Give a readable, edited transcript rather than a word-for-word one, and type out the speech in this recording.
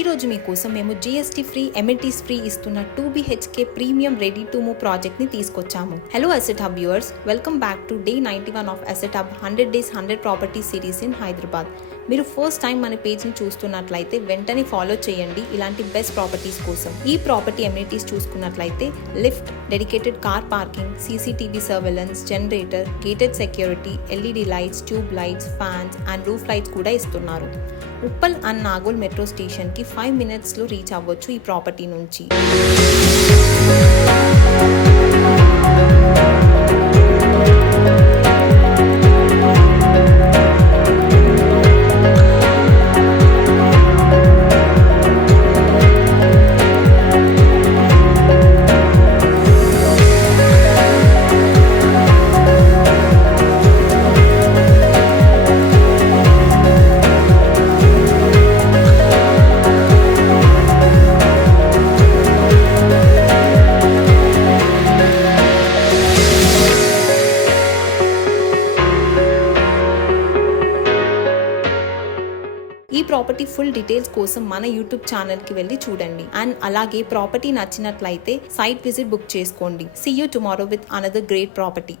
ఈ రోజు మీకోసం మేము జిఎస్టీ ఫ్రీ ఎమ్యూనిటీస్ ఫ్రీ ఇస్తున్న 2 BHK premium ready to move project ని తీసుకొచ్చాము. Hello asset hub viewers, welcome back to day 91 of asset hub 100 days 100 property series in Hyderabad. మీరు first time మన పేజ్ ని చూస్తున్నట్లయితే వెంటనే ఫాలో చేయండి ఇలాంటి బెస్ట్ ప్రాపర్టీస్ కోసం. ఈ ప్రాపర్టీ ఎమ్యూనిటీస్ చూసుకున్నట్లయితే lift, dedicated car parking, CCTV surveillance, generator, gated security, LED lights, tube lights, fans and roof lights కూడా ఇస్తున్నారు. Uppal and Nagole metro station కి 5 minutes లో రీచ్ అవ్వచ్చు ఈ ప్రాపర్టీ నుంచి. ఈ ప్రాపర్టీ ఫుల్ డీటెయిల్స్ కోసం మన యూట్యూబ్ ఛానల్ కి వెళ్ళి చూడండి. అండ్ అలాగే ప్రాపర్టీ నచ్చినట్లయితే సైట్ విజిట్ బుక్ చేసుకోండి. See you tomorrow with another great property.